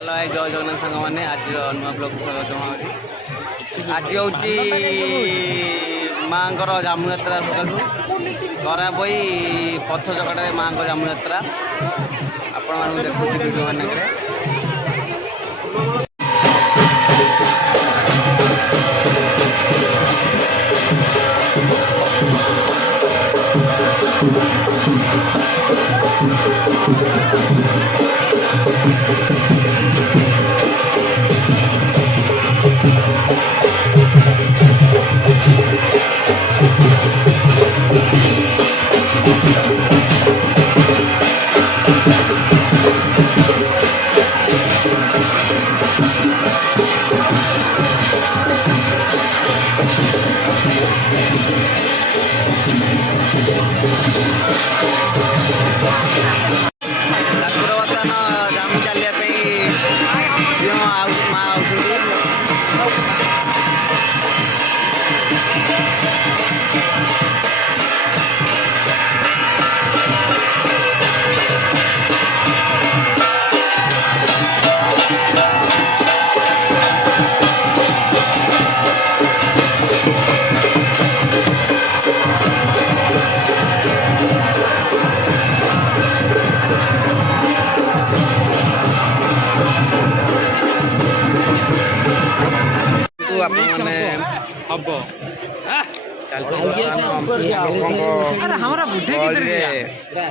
हेलो जय जगन्नाथ सांग मैंने आज नुआ ब्लॉग स्वागत आज हूँ माँ जामु यात्रा सकाशु करा बई पथ चकटे माँ जामु यात्रा आपण मानक देखुँ वीडियो मानक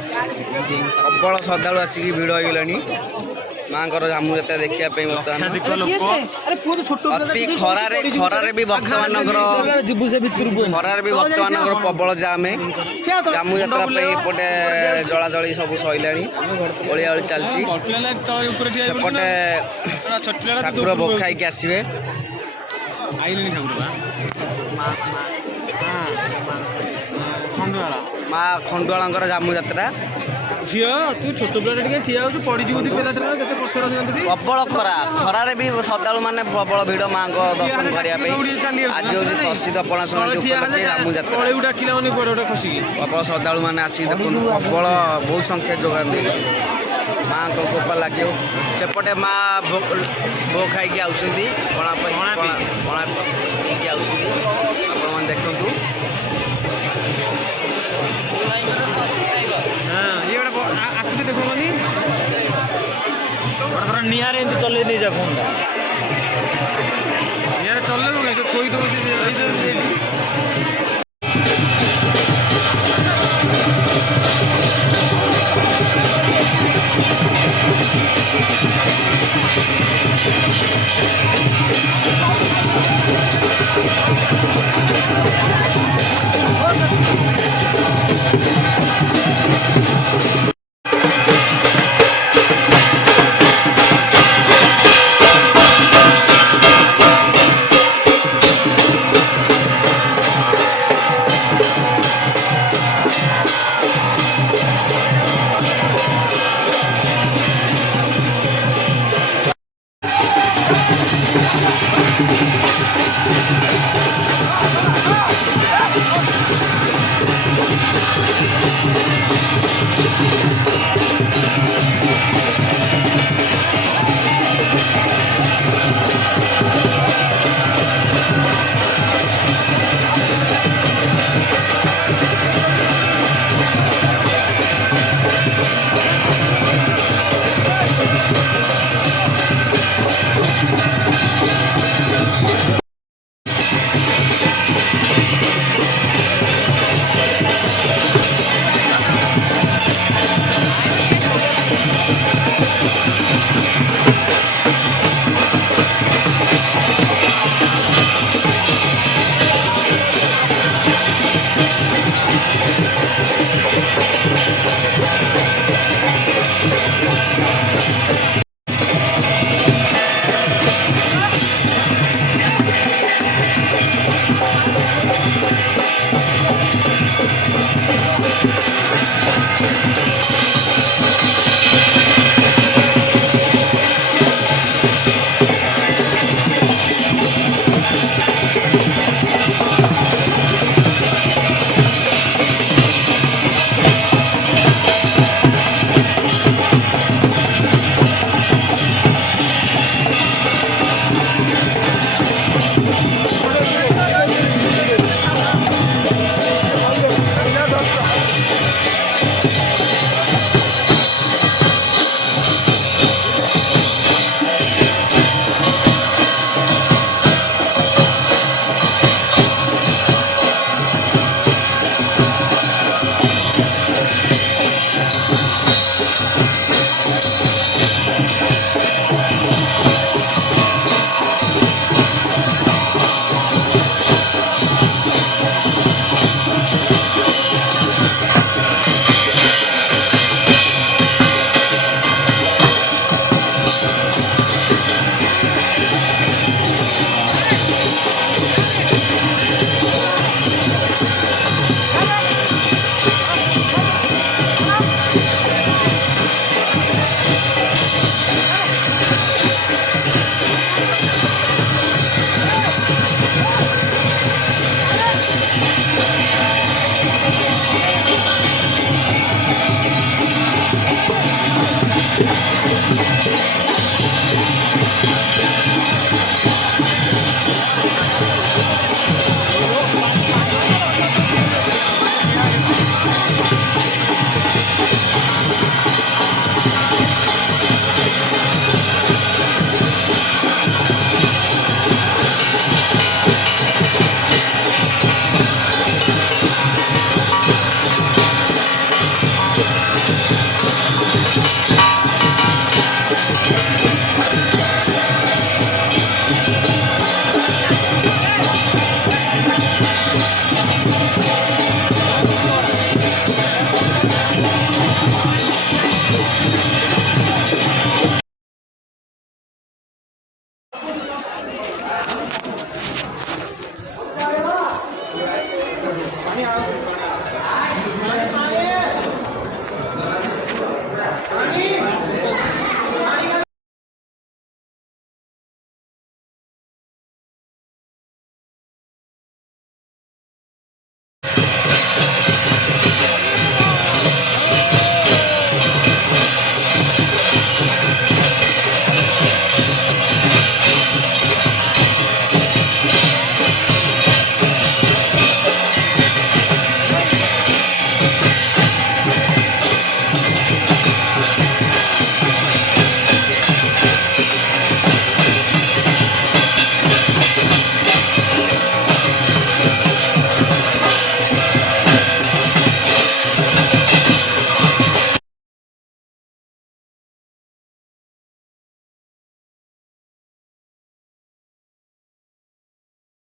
प्रबल श्रद्धा आसिक भिड़ हो गलानी माँ जामु यात्रा देखा बर्तमान अति खरारे भी भक्त मान खरारे भी भक्त मान प्रबल जाम जामु यात्रा एपटे जलाजली सब सैला ओलिया चलती सेपटे ठाकुर भोग खाई आसवे माँ खंडुआला जामु यात्रा झील तू छोट पिला ठिया पड़ू प्रबल खरारे भी श्रद्धा मैंने प्रबल भिड़ माँ दर्शन करने आज हूँ प्रसिद्ध पणा संक्रांति जामु यात्रा प्रबल श्रद्धा मैंने आसिक देखुन प्रबल बहुत संख्या जोगान दे माँ को कृपा लगे सेपटे माँ भोग खाई आउंदी पणा आप देखु निआरे चल फोन निआरे चल थोड़ी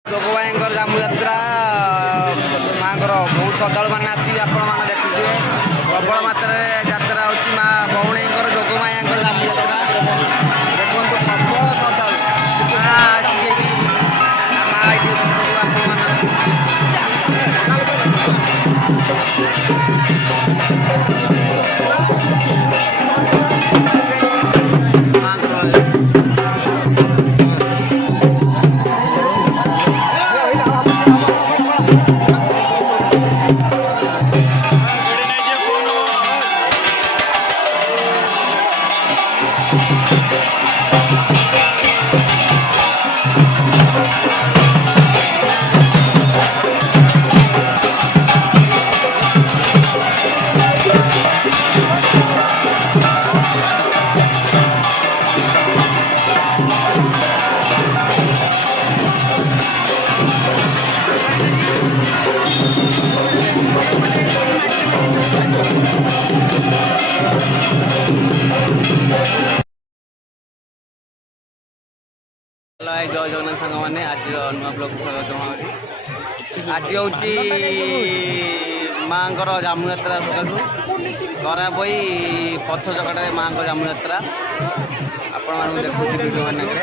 ଯୋଗବାଇଙ୍କର ଜାମୁ ଯାତ୍ରା ମାଙ୍କର ବହୁତ ଶ୍ରଦ୍ଧାଳୁ ମାନେ ଆସି ଆପଣମାନେ ଦେଖୁଥିବେ ପ୍ରବଳ ମାତ୍ରାରେ ଯାତ୍ରା ହେଉଛି ମା ବରୁଣେଇଙ୍କର ଯୋଗମାୟାଙ୍କର ଜାମୁ ଯାତ୍ରା ଦେଖନ୍ତୁ ପ୍ରବଳ ଶ୍ରଦ୍ଧାଳୁ ଆସିକି ଏଇଠି ମା ଏଇଠି ଦେଖନ୍ତୁ ଆପଣମାନେ ଜୟ ଜଗନ୍ନାଥ ସାଙ୍ଗମାନେ ଆଜିର ନୂଆ ବ୍ଲଗକୁ ସ୍ୱାଗତ ଜଣାଉଛି। ଆଜି ହେଉଛି ମାଙ୍କର ଜାମୁ ଯାତ୍ରା ସକାଶୁ କରାବଇ ପଥ ଚକଟାରେ ମାଙ୍କ ଜାମୁ ଯାତ୍ରା ଆପଣମାନଙ୍କୁ ଦେଖୁଛି ଭିଡ଼ିଓ ମାନଙ୍କରେ।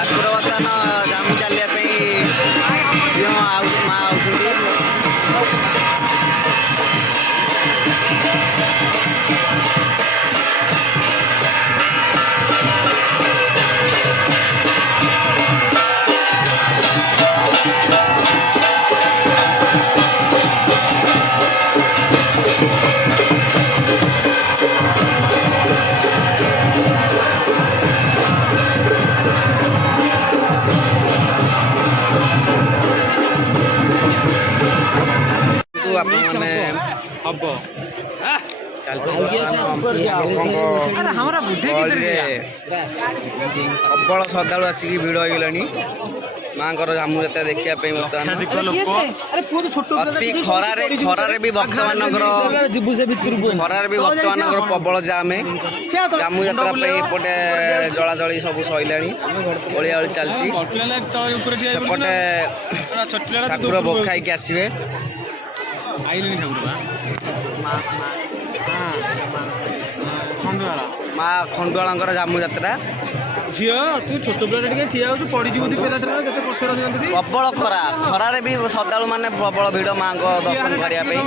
ଠାକୁର ବର୍ତ୍ତମାନ ଜାମୁ ଚାଲିବା ପାଇଁ ମା ଆଉଛନ୍ତି। ଆପଣମାନେ ହବ ପ୍ରବଳ ଶ୍ରଦ୍ଧାଳୁ ଆସିକି ଭିଡ଼ ହେଇଗଲାଣି ମାଙ୍କର ଜାମୁ ଯାତ୍ରା ଦେଖିବା ପାଇଁ। ବର୍ତ୍ତମାନ ଅତି ଖରାରେ ବି ଭକ୍ତମାନଙ୍କର ପ୍ରବଳ ଜାମେ ଜାମୁ ଯାତ୍ରା ପାଇଁ ଏପଟେ ଜଳାଜଳି ସବୁ ସଇଲାଣି, ଓଳିଆଓଳି ଚାଲିଛି। ସେପଟେ ଠାକୁର ଭୋଗ ଖାଇକି ଆସିବେ। ମା ଖଣ୍ଡୁଆଳଙ୍କର ଜାମୁ ଯାତ୍ରା। ଝିଅ ତୁ ଛୋଟ ପିଲାଟା ଟିକେ ଠିଆ ହଉଛୁ ପଡ଼ିଯିବୁ ପିଲାଟା କେତେ ପଛରେ ପ୍ରବଳ ଖରାରେ ବି ଶ୍ରଦ୍ଧାଳୁ ମାନେ ପ୍ରବଳ ଭିଡ଼ ମାଙ୍କ ଦର୍ଶନ କରିବା ପାଇଁ।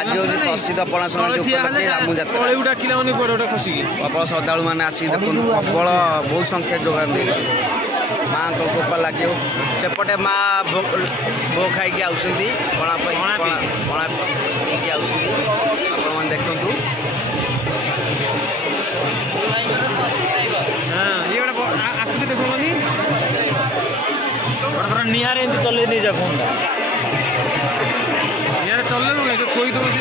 ଆଜି ହେଉଛି ପ୍ରସିଦ୍ଧ ପଣା ସଂକ୍ରାନ୍ତି ଉପଲକ୍ଷେ ଜାମୁ ଯାତ୍ରା। ଡାକିଲା ମାନେ କୁଆଡ଼େ ଗୋଟେ ଖସିକି ପ୍ରବଳ ଶ୍ରଦ୍ଧାଳୁ ମାନେ ଆସିକି ଦେଖନ୍ତୁ ପ୍ରବଳ ବହୁତ ସଂଖ୍ୟା ଯୋଗାନ ଦେଇଛନ୍ତି। ମାଙ୍କ କୃପା ଲାଗିବ। ସେପଟେ ମା ଭୋଗ ଖାଇକି ଆସୁଛନ୍ତି, ପଣା ପିଇକି ଆସୁଛନ୍ତି। ଆପଣମାନେ ଦେଖନ୍ତୁ ନିଆଁରେ ଏମିତି ଚଲେଇ ଦେଇଯା ଫୋନ୍ଟା। ନିଆଁରେ ଚଲେଇଲୁ ନାହିଁ ତ ଥୋଇଦେବ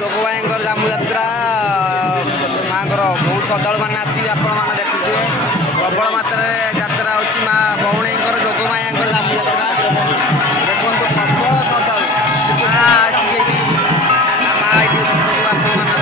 ଯୋଗବାଇଙ୍କର ଜାମୁ ଯାତ୍ରା ମାଙ୍କର ବହୁତ ଶ୍ରଦ୍ଧାଳୁ ମାନେ ଆସିକି ଆପଣମାନେ ଦେଖୁଥିବେ ପ୍ରବଳ ମାତ୍ରାରେ ଯାତ୍ରା ହେଉଛି ମା ଭଉଣୀଙ୍କର ଯୋଗମାୟାଙ୍କର ଜାମୁ ଯାତ୍ରା ଦେଖନ୍ତୁ ପ୍ରବଳ ଶ୍ରଦ୍ଧାଳୁ ମା ଆସିକି ଏଇଠି ମା ଏଇଠି ଦେଖନ୍ତୁ ଆପଣମାନେ